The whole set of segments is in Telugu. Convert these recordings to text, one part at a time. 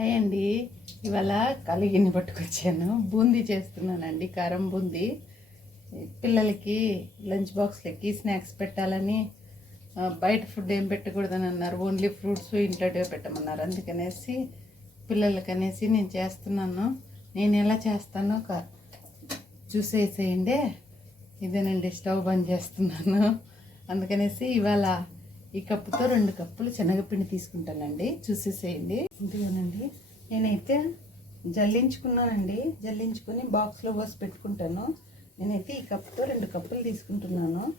హాయ్ అండి. ఇవాళ కలిగిన్ని పట్టుకొచ్చాను. బూందీ చేస్తున్నానండి కారం బూందీ. పిల్లలకి లంచ్ బాక్స్లకి స్నాక్స్ పెట్టాలని బయట ఫుడ్ ఏం పెట్టకూడదని అన్నారు. ఓన్లీ ఫ్రూట్స్ ఇంట్లోనే పెట్టమన్నారు. అందుకనేసి పిల్లలకి అనేసి నేను చేస్తున్నాను. నేను ఎలా చేస్తానో ఒక చూసేసేయండి ఇదేనండి స్టవ్ బంద్ చేస్తున్నాను. అందుకనేసి ఇవాళ ఈ కప్పుతో రెండు కప్పులు శనగపిండి తీసుకుంటానండి. చూసేసేయండి. ఇదిగోనండి. నేనైతే జల్లించుకున్నానండి. జల్లించుకొని బాక్స్లో పోసి పెట్టుకుంటాను. నేనైతే ఈ కప్పుతో రెండు కప్పులు తీసుకుంటున్నాను.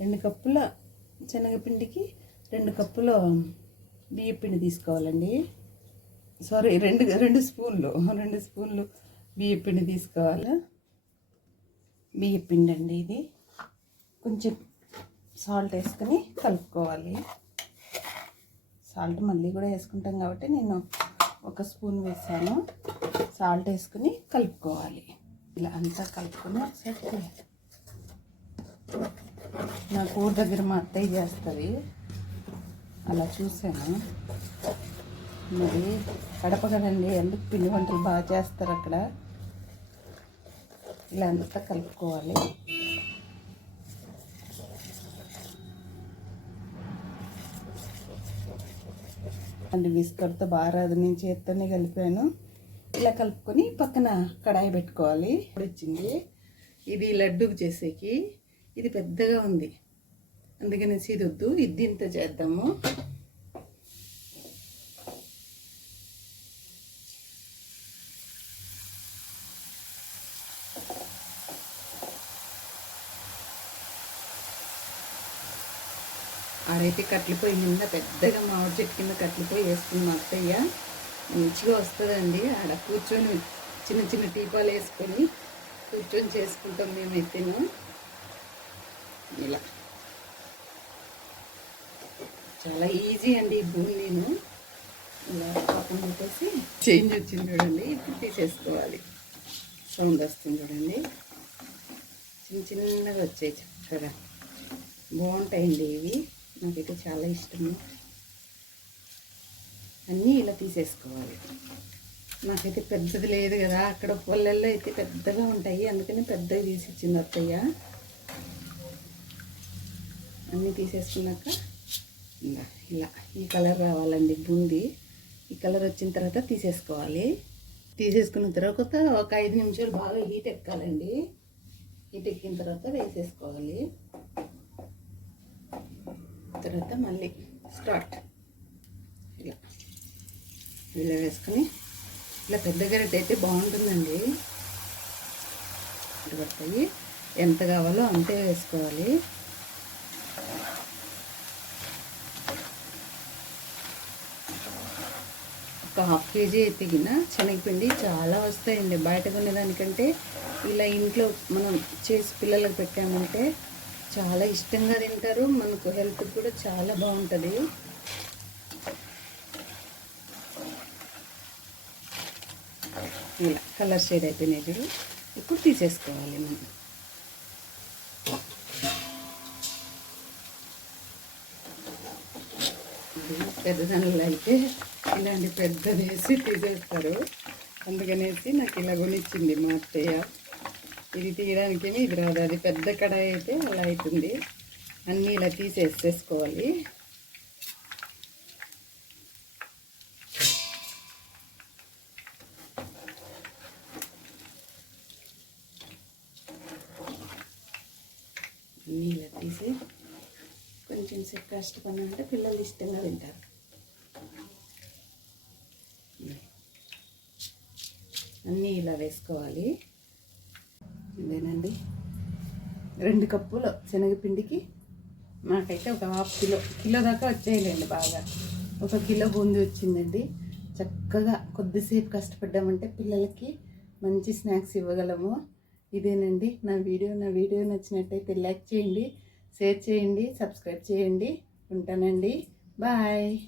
రెండు కప్పుల శనగపిండికి రెండు కప్పుల బియ్యపిండి తీసుకోవాలండి. సారీ రెండు రెండు స్పూన్లు రెండు స్పూన్లు బియ్యపిండి తీసుకోవాలి. బియ్యపిండి అండి ఇది. కొంచెం సాల్ట్ వేసుకొని కలుపుకోవాలి. సాల్ట్ మళ్ళీ కూడా వేసుకుంటాం కాబట్టి నేను ఒక స్పూన్ వేసాను. సాల్ట్ వేసుకుని కలుపుకోవాలి. ఇలా అంతా కలుపుకొని ఒకసారి నా కూర దగ్గర మా అత్తయ్య చేస్తుంది. అలా చూసాను మరి కడప కదండి ఎందుకు పిండి వంటలు బాగా చేస్తారు అక్కడ? ఇలా అంతా కలుపుకోవాలి. అండ్ విస్కర్తో బాగా నుంచి నేను చేత్తోనే కలిపాను. ఇలా కలుపుకొని పక్కన కడాయి పెట్టుకోవాలి. వచ్చింది. ఇది లడ్డుకు చేసేకి. ఇది పెద్దగా ఉంది. అందుకనేసి ఇది వద్దు. ఇది ఇంత చేద్దాము. ఆడైతే కట్లిపోయి కింద పెద్దగా మామిడి చెట్టు కింద కట్లిపోయి వేసుకున్న మా అత్తయ్య. మంచిగా వస్తుందండి. ఆడ కూర్చొని చిన్న చిన్న టీపాలు వేసుకొని కూర్చొని చేసుకుంటాం మేమైతేను. ఇలా. చాలా ఈజీ అండి ఈ బూందీను ఇలా పాపం పెట్టేసి చేంజ్ వచ్చింది చూడండి. ఇప్పుడు తీసేసుకోవాలి. సౌండ్ వస్తుంది చూడండి. చిన్న చిన్నగా వచ్చాయి చక్కగా. బాగుంటాయండి ఇవి. నాకైతే చాలా ఇష్టము. అన్నీ ఇలా తీసేసుకోవాలి. నాకైతే పెద్దది లేదు కదా అక్కడ పొల్లల్లో అయితే పెద్దగా ఉంటాయి. అందుకని పెద్దవి తీసిచ్చింది అత్తయ్య. అన్నీ తీసేసుకున్నాక ఇలా ఇలా. ఈ కలర్ రావాలండి బూంది. ఈ కలర్ వచ్చిన తర్వాత తీసేసుకోవాలి. తీసేసుకున్న తర్వాత ఒక ఐదు నిమిషాలు బాగా హీట్ ఎక్కాలండి. హీట్ ఎక్కిన తర్వాత వేసేసుకోవాలి. తర్వాత మళ్ళీ స్టార్ట్. ఇలా. ఇలా వేసుకొని ఇలా పెద్ద గరిటె అయితే బాగుంటుందండి. పడతాయి. ఎంత కావాలో అంతే వేసుకోవాలి. ఒక హాఫ్ కేజీ ఎత్తిగిన శనగపిండి చాలా వస్తాయండి. బయట కొనేదానికంటే ఇలా ఇంట్లో మనం చేసి పిల్లలకు పెట్టామంటే చాలా ఇష్టంగా తింటారు. మనకు హెల్త్ కూడా చాలా బాగుంటుంది. ఇలా కలర్ షేడ్ అయిపోయినాయి చూడు. ఇప్పుడు తీసేసుకోవాలి మనం. పెద్దదానిలో అయితే ఇలాంటి పెద్దది వేసి తీసేస్తారు. అందుకనేసి నాకు ఇలా కొనిచ్చింది మా అత్తయ్య. ఇది తీయడానికి ఇది రాదు. అది పెద్ద కడాయి అయితే అలా అవుతుంది. అన్నీ ఇలా తీసేసేసుకోవాలి. అన్నీ ఇలా తీసి కొంచెం సేపు కష్టపడినంటే పిల్లలు ఇష్టంగా తింటారు. అన్నీ ఇలా వేసుకోవాలి. ఇదేనండి. రెండు కప్పులు శనగపిండికి నాకైతే ఒక హాఫ్ కిలో కిలో దాకా వచ్చేయలేండి బాగా. ఒక కిలో బూందీ వచ్చిందండి. చక్కగా కొద్దిసేపు కష్టపడ్డామంటే పిల్లలకి మంచి స్నాక్స్ ఇవ్వగలము. ఇదేనండి నా వీడియో. నా వీడియో నచ్చినట్టయితే లైక్ చేయండి షేర్ చేయండి సబ్స్క్రైబ్ చేయండి. ఉంటానండి. బాయ్.